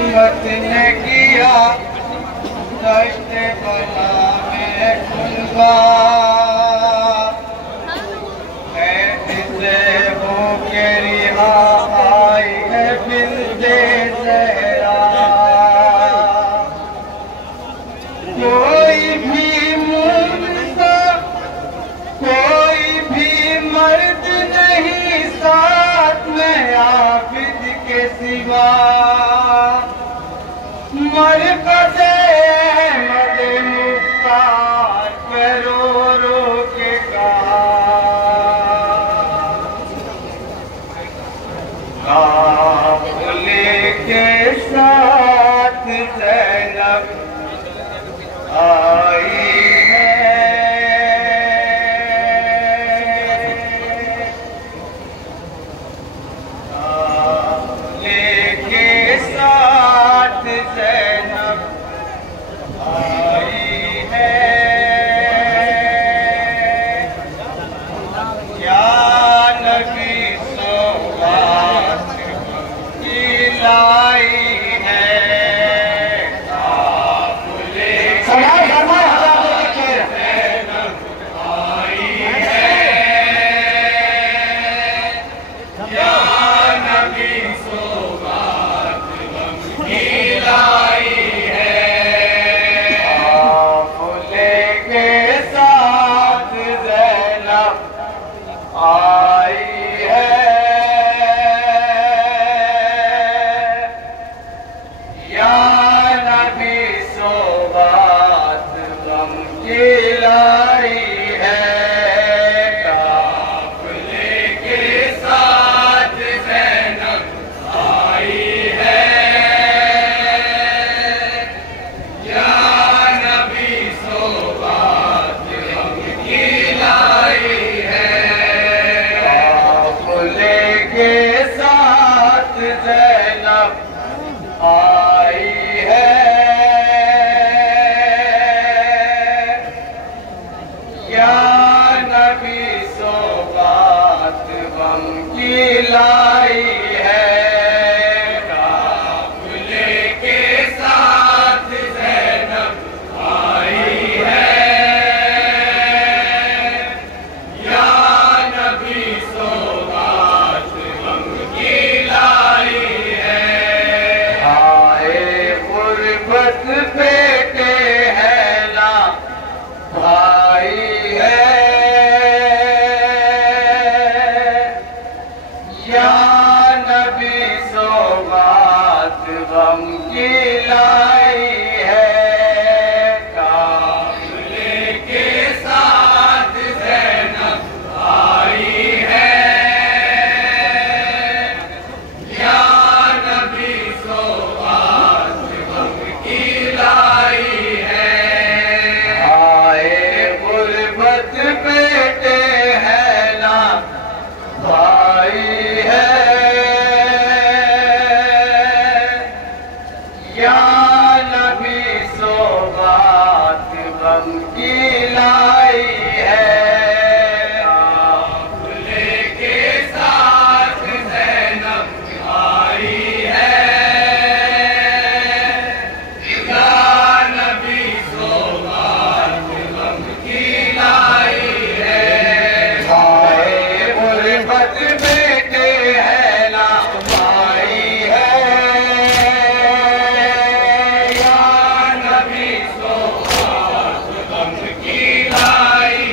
उम्मत ने किया दश्त बला में खुलवा से हो के रिहा आई है बिंदे ज़हरा। कोई भी मुर्दा कोई भी मर्द नहीं साथ में आबिद के सिवा। मरकज़े अहमद मुख्तार पे रो रो के काफ़िले के साथ ज़ैनब आई है। काफ़िले के साथ ज़ैनब आई है। या नबी लाई है। आई है। या नबी सोगात की लाई है। काफ़िले के साथ ज़ैनब आई है। लाई है। काफ़िले के साथ ज़ैनब आई है। या नबी सोगात गम की लाई है। काफ़िले के साथ ज़ैनब आई है। या नबी सोगात गम की लाई है। काफ़िले के साथ ज़ैनब आई है। या नबी सोगात गम की लाई है। आए गुर्बत बेटे है ना भाई है। या नबी सोगात गम की लाई है। काफ़िले के साथ ज़ैनब आई है। या नबी सोगात गम की लाई है। आए गुर्बत बेटे है ना भाई है। या नबी सोगात गम की लाई है। काफ़िले के साथ ज़ैनब आई है। या नबी सोगात गम की लाई है। आए गुर्बत बेटे है ना भाई है। या नबी सोगात गम की लाई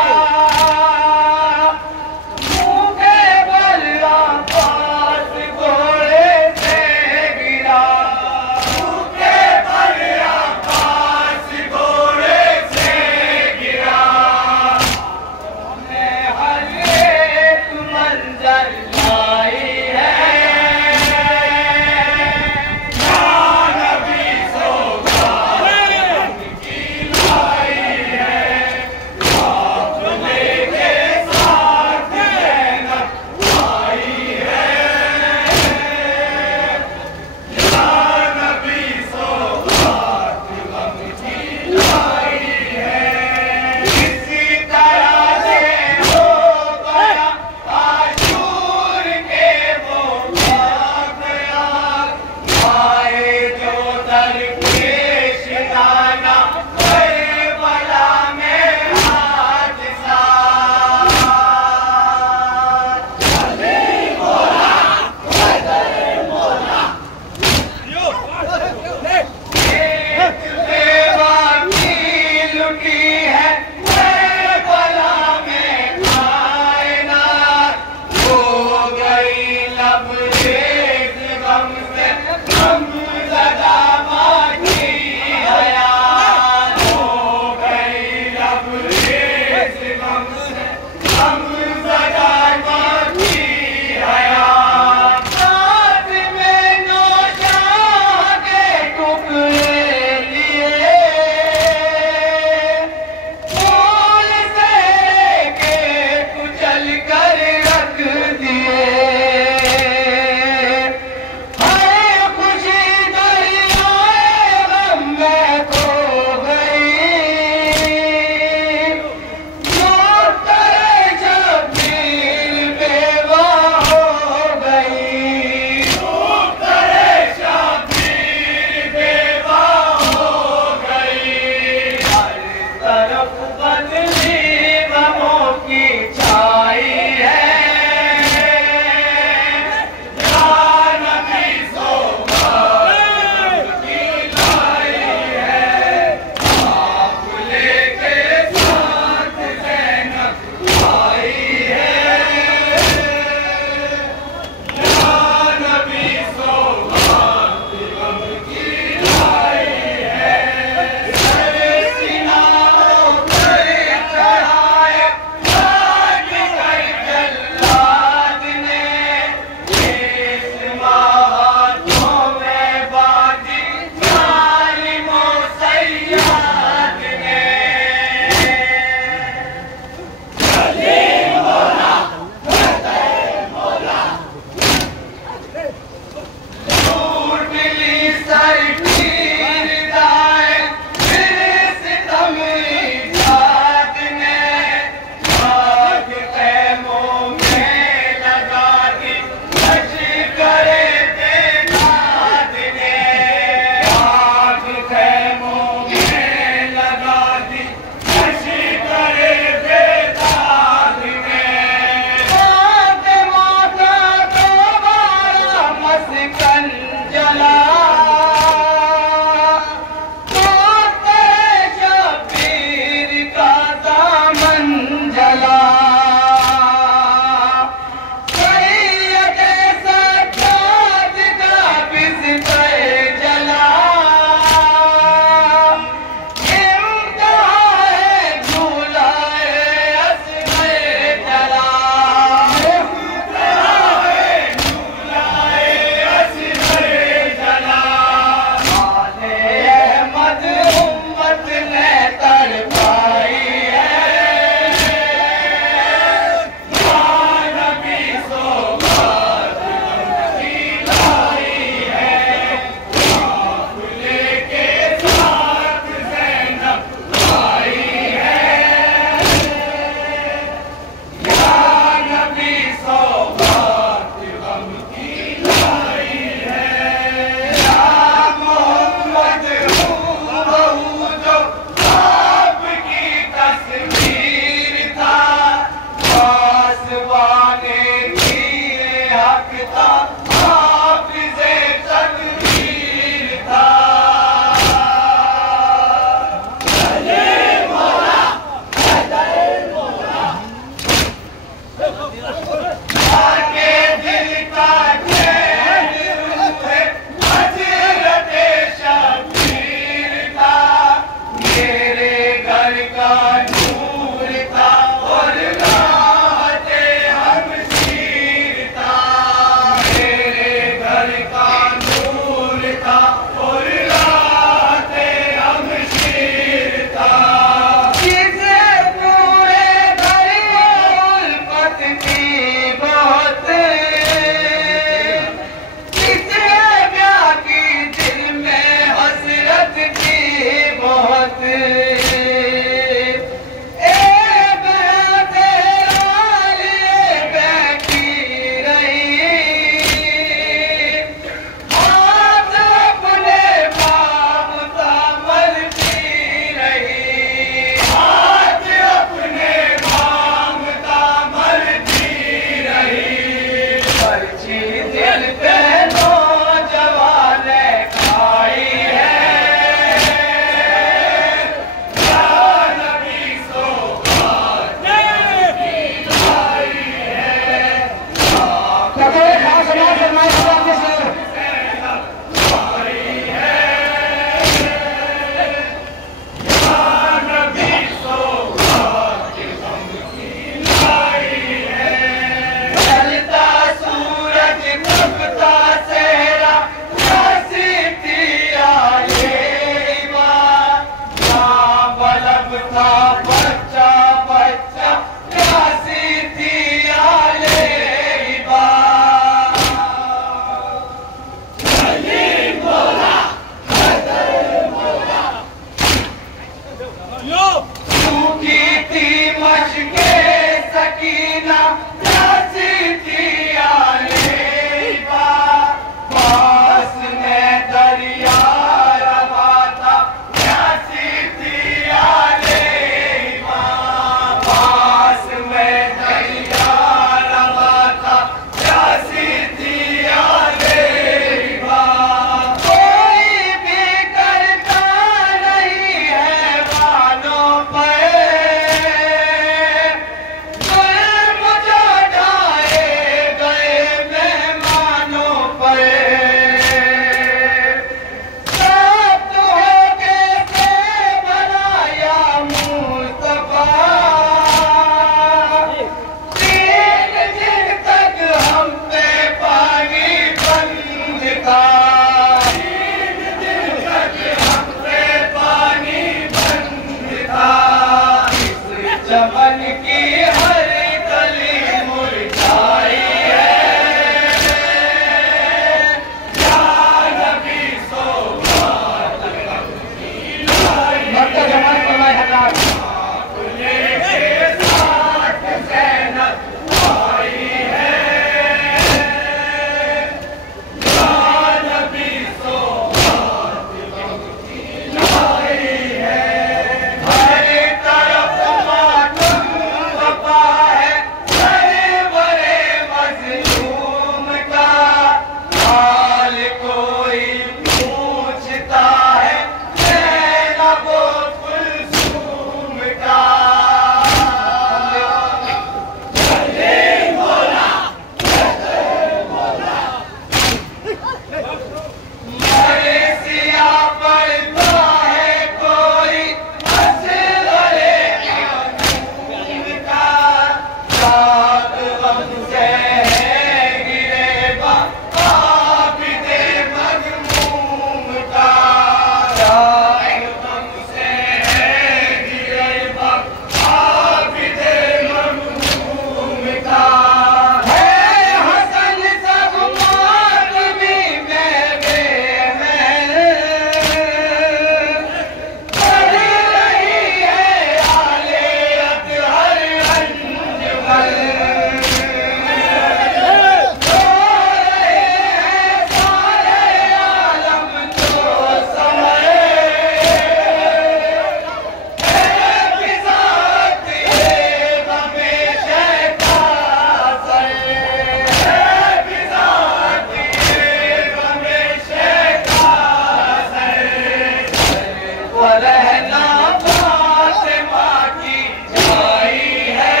रहना फातिमा की जाई है।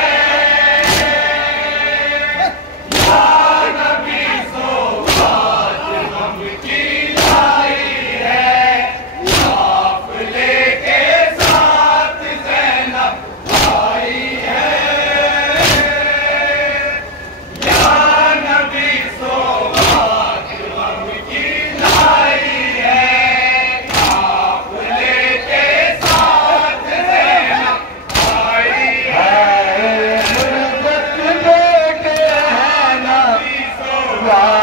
या नबी सौगात गम की लाई है, काफिले के साथ ज़ैनब आई है। या नबी सौगात गम की लाई है, काफिले के साथ ज़ैनब आई है। गुरबत लेके है नबी सौगात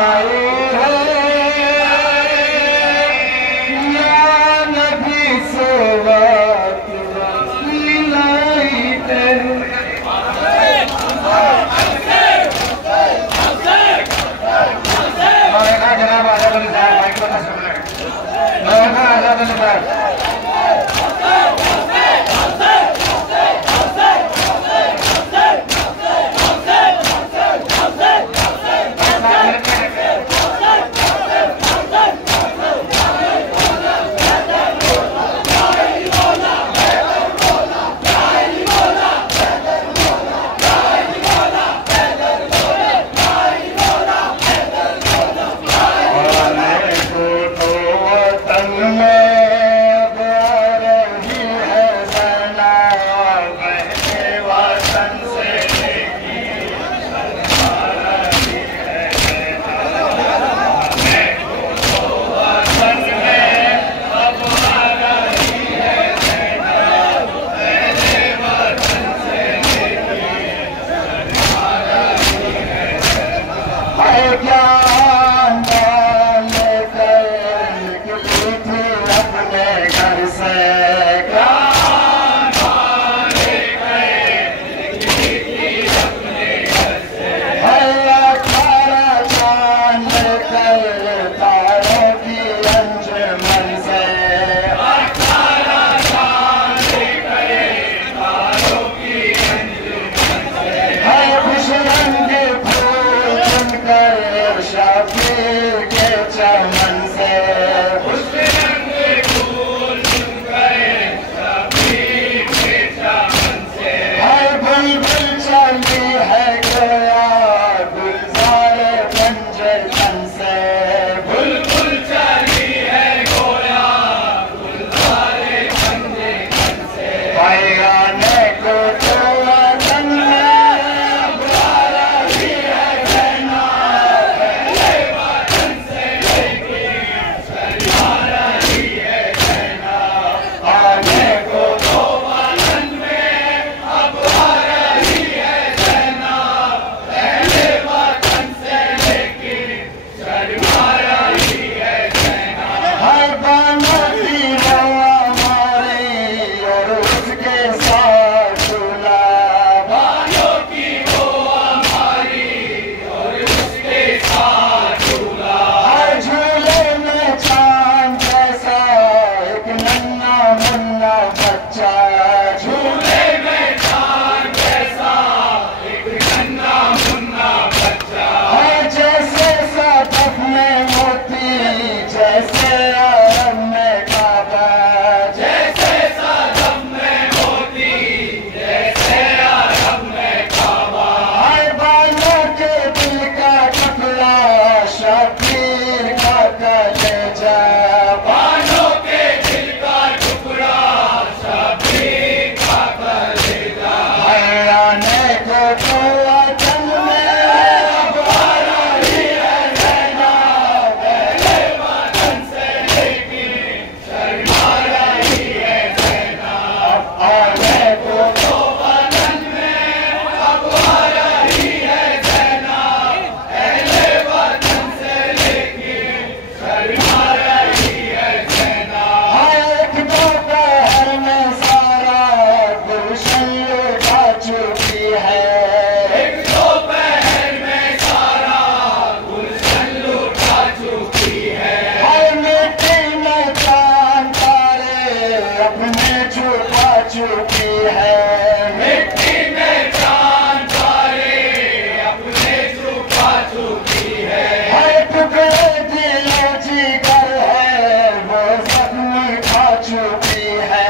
चुकी है।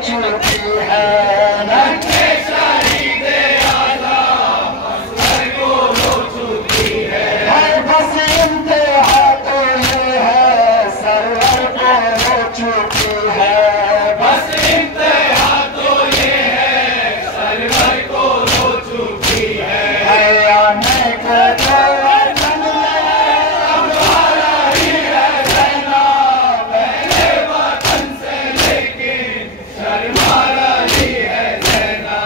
चुकी है, नन्हे शहीद आज़म असगर को रो चुकी है। बस इंतहा तो ये है सरवर को रो चुकी है, बस इंतहा तो ये है सरवर को रो चुकी है। आने को तो वतन में हमारा ही है रहना, पहले वतन से लेकिन शर्मा रही है रहना।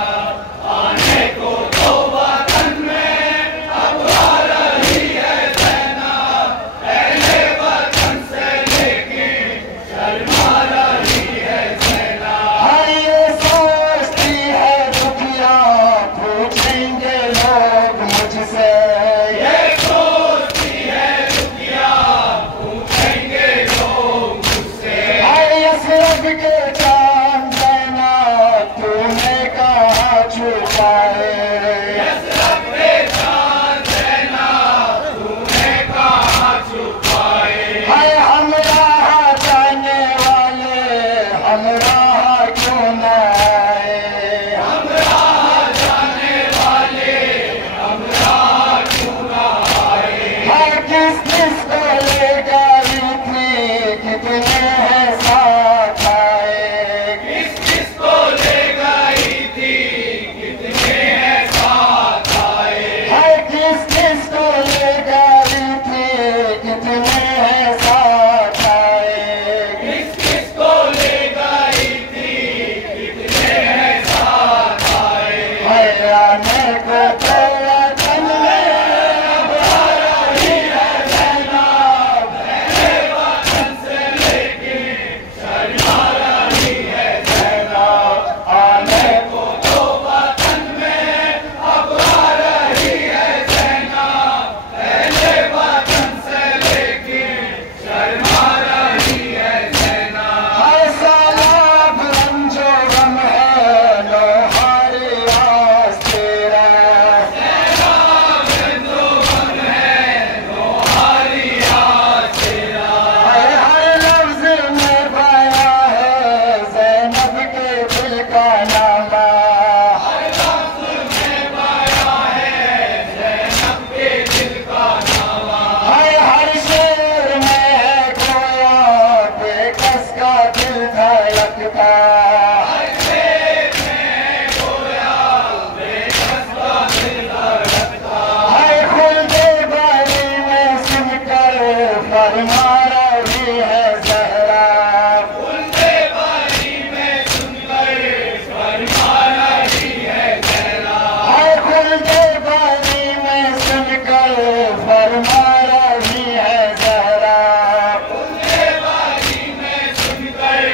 आने को तो वतन में हमारा ही है रहना, पहले वतन से लेकिन शर्मा रही है रहना। हाँ ये सोचती है दुखिया पूछेंगे लोग मुझसे, ये सोचती है दुखिया पूछेंगे लोग मुझसे। असरफ के चांद ज़ैना तूने कहाँ छुपाए, असरफ के चांद ज़ैना तूने कहाँ छुपाए। हम राह जाने वाले हम राह क्यों न आए, हम राह जाने वाले हम राह क्यों न आए। किस किस को ले गई थी कितने हैं साथ आए, किस किस को ले गई थी कितने हैं साथ आए। किस किस को ले गई थी कितने हैं साथ आए, किस किस को ले गई थी कितने हैं साथ आए। आने को तो वतन में हमारा ही है रहना, पहले वतन से लेकिन शर्मा रही है रहना। आने को तो वतन में हमारा ही है रहना, पहले वतन से लेकिन शर्मा रही है रहना। हर सालाब रंजो गम है लोहारी आस तेरा, सैलाब रंजो गम है लोहारी आस तेरा। हर लफ्ज में बया है ज़ैनब के दिल का नामा, हर लफ्ज में बया है ज़ैनब के दिल का नामा। हर शेर में है गोया बेकस का दिल धड़कता, हर शेर में है गोया बेकस का दिल धड़कता। खुल्दे बारी में सुनकर फरमा रही है ज़हरा, खुल्दे बारी में सुनकर फरमा रही है ज़हरा। खुल्दे बारी में सुनकर फरमा रही है ज़हरा, खुल्दे बारी में सुनकर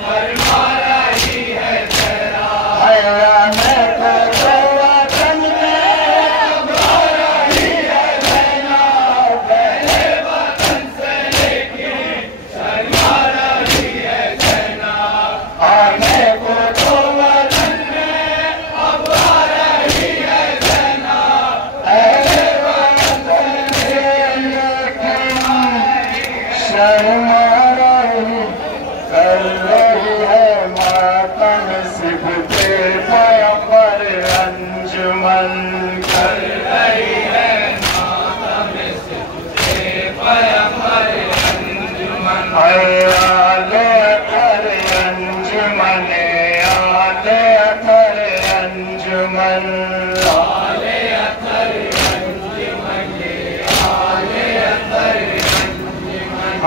फरमा रही है ज़हरा। आने को तो वतन में हमारा ही है रहना, पहले वतन से लेकिन शर्मा रही है रहना। आने को तो वतन में हमारा ही है रहना, पहले वतन से लेकिन शर्मा रही कर रही है मातम सिबते पैगंबर अंजुमन, कर रही है मातम सिबते पैगंबर अंजुमन। आले अतर अंजुमन, आले अतर अंजुमन, आले अतर अंजुमन, आले अतर अंजुमन।